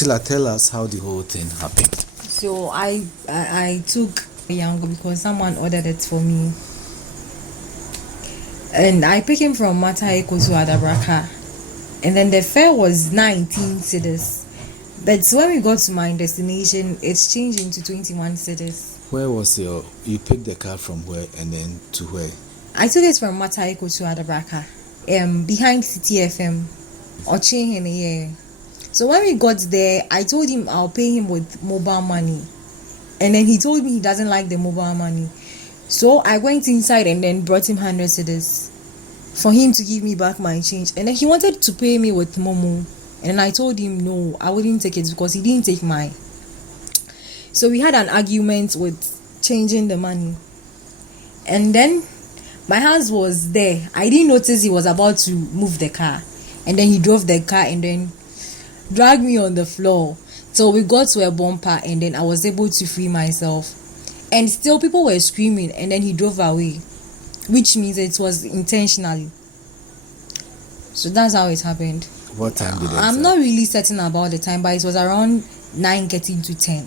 Sheila, tell us how the whole thing happened. So I took a yango because someone ordered it for me. And I picked him from Mataiko to Adabraka. And then the fare was 19 cedis. But when we got to my destination, it's changed into 21 cedis. Where was you picked the car from where and then to where? I took it from Mataiko to Adabraka. Behind City FM. Oching in a year. So when we got there, I told him I'll pay him with mobile money. And then he told me he doesn't like the mobile money. So I went inside and then brought him 100 cedis for him to give me back my change. And then he wanted to pay me with MoMo. And I told him no, I wouldn't take it because he didn't take mine. So we had an argument with changing the money. And then my hands was there. I didn't notice he was about to move the car. And then he drove the car and then dragged me on the floor. So we got to a bumper and then I was able to free myself. And still people were screaming and then he drove away. Which means it was intentionally. So that's how it happened. What time did it I'm happen? not really certain about the time, but it was around 9 getting to 10.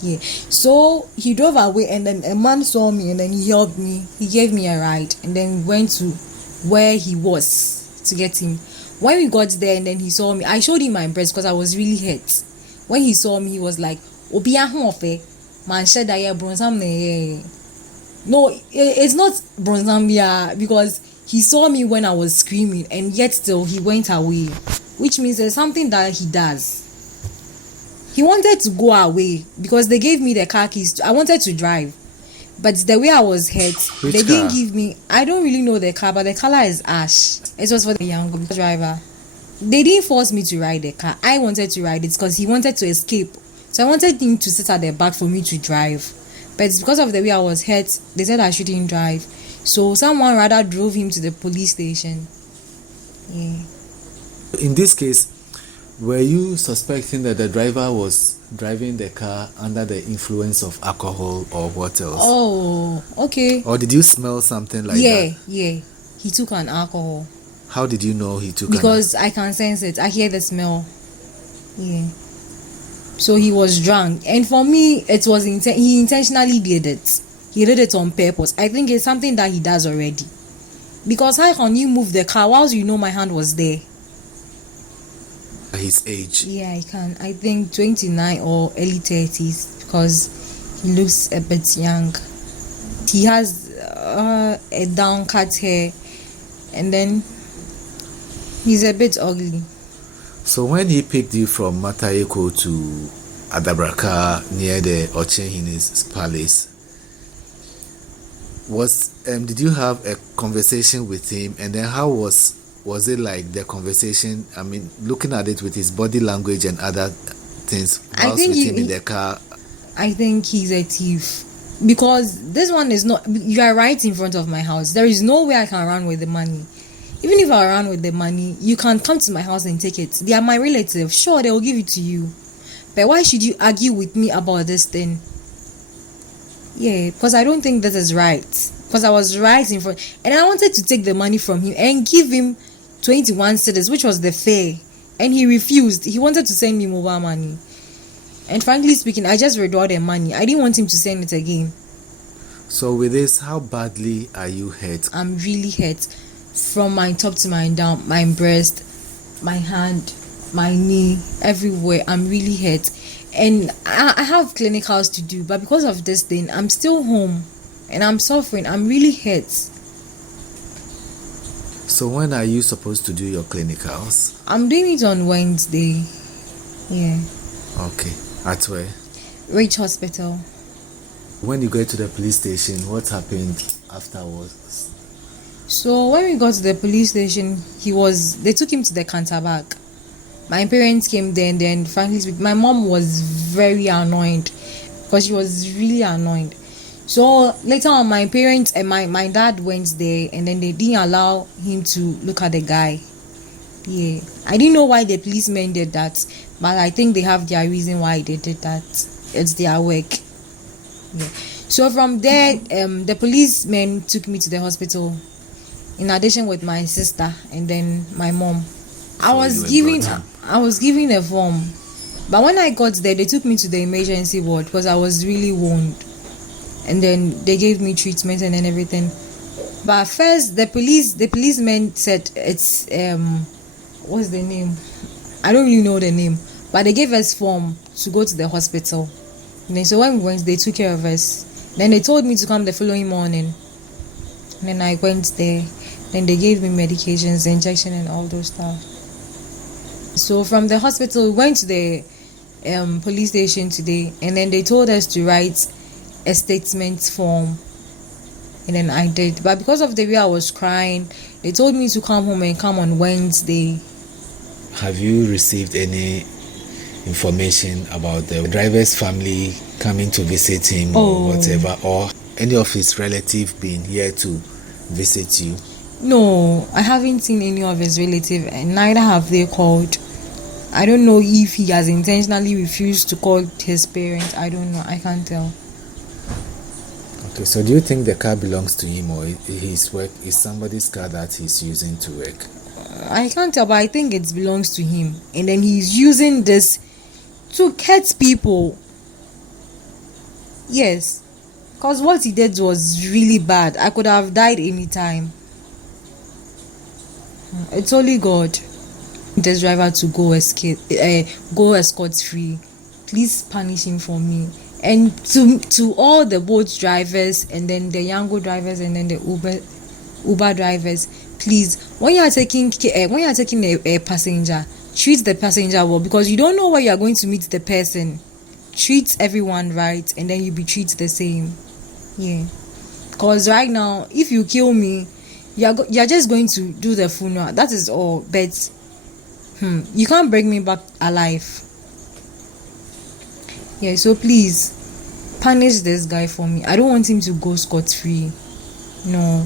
Yeah. So he drove away and then a man saw me and then he helped me. He gave me a ride and then we went to where he was to get him. When we got there and then he saw me, I showed him my breast because I was really hurt. When he saw me, he was like, man, shed no, it's not Bronzambia because he saw me when I was screaming and yet still he went away, which means there's something that he does. He wanted to go away because they gave me the car keys. I wanted to drive, but the way I was hurt, they didn't give me. I don't really know the car, but the color is ash. It was for the young driver. They didn't force me to ride the car. I wanted to ride it because he wanted to escape. So I wanted him to sit at the back for me to drive. But because of the way I was hurt, they said I shouldn't drive. So someone rather drove him to the police station. Yeah. In this case, were you suspecting that the driver was driving the car under the influence of alcohol or what else? Oh, okay. Or did you smell something like that? Yeah. He took an alcohol. How did you know he took Because I can sense it. I hear the smell. Yeah. So he was drunk. And for me, it was he intentionally did it. He did it on purpose. I think it's something that he does already. Because how can you move the car whilst you know my hand was there? His age? Yeah, I can. I think 29 or early 30s because he looks a bit young. He has a down cut hair and then he's a bit ugly. So when he picked you from Mataiko to Adabraka near the Ochenhine's palace, did you have a conversation with him? And then how was it like the conversation? I mean, looking at it with his body language and other things, whilst with him in the car. I think he's a thief because this one is not. You are right in front of my house. There is no way I can run with the money. Even if I run with the money, you can come to my house and take it. They are my relatives. Sure, they will give it to you. But why should you argue with me about this thing? Yeah, because I don't think that is right. Because I was right in front. And I wanted to take the money from him and give him 21 cedis, which was the fare. And he refused. He wanted to send me mobile money. And frankly speaking, I just withdrew the money. I didn't want him to send it again. So with this, how badly are you hurt? I'm really hurt. From my top to my down, my breast, my hand, my knee, everywhere. I'm really hurt. And I have clinicals to do, but because of this thing, I'm still home and I'm suffering. I'm really hurt. So when are you supposed to do your clinicals? I'm doing it on Wednesday. Yeah. Okay. At where? Rich Hospital. When you get to the police station, what happened afterwards? So when we got to the police station, they took him to the Canterback. My parents came there and then frankly speaking, my mom was very annoyed because she was really annoyed. So later on, my parents and my dad went there and then they didn't allow him to look at the guy. Yeah. I didn't know why the policemen did that, but I think they have their reason why they did that. It's their work. Yeah. So from there, the policemen took me to the hospital. In addition with my sister and then my mom. I was given a form But when I got there, they took me to the emergency ward because I was really wounded. And then they gave me treatment and then everything. But first, the policemen said it's what's the name? I don't really know the name. But they gave us form to go to the hospital. And then so when we went, they took care of us. Then they told me to come the following morning. And then I went there. Then they gave me medications, injection, and all those stuff. So from the hospital, we went to the police station today, and then they told us to write a statement form, and then I did. But because of the way I was crying, they told me to come home and come on Wednesday. Have you received any information about the driver's family coming to visit him or whatever, or any of his relatives being here to visit you? No, I haven't seen any of his relatives, and neither have they called. I don't know if he has intentionally refused to call his parents. I don't know. I can't tell. Okay, so do you think the car belongs to him, or his work is somebody's car that he's using to work? I can't tell, but I think it belongs to him. And then he's using this to hurt people. Yes. Because what he did was really bad. I could have died anytime. It's only God. This driver to go escort free. Please punish him for me. And to all the boat drivers, and then the Yango drivers, and then the Uber drivers, please, when you are taking a passenger, treat the passenger well, because you don't know where you are going to meet the person. Treat everyone right, and then you'll be treated the same. Yeah. Because right now, if you kill me, you're just going to do the funeral. That is all. But you can't bring me back alive. Yeah, so please punish this guy for me. I don't want him to go scot-free. No.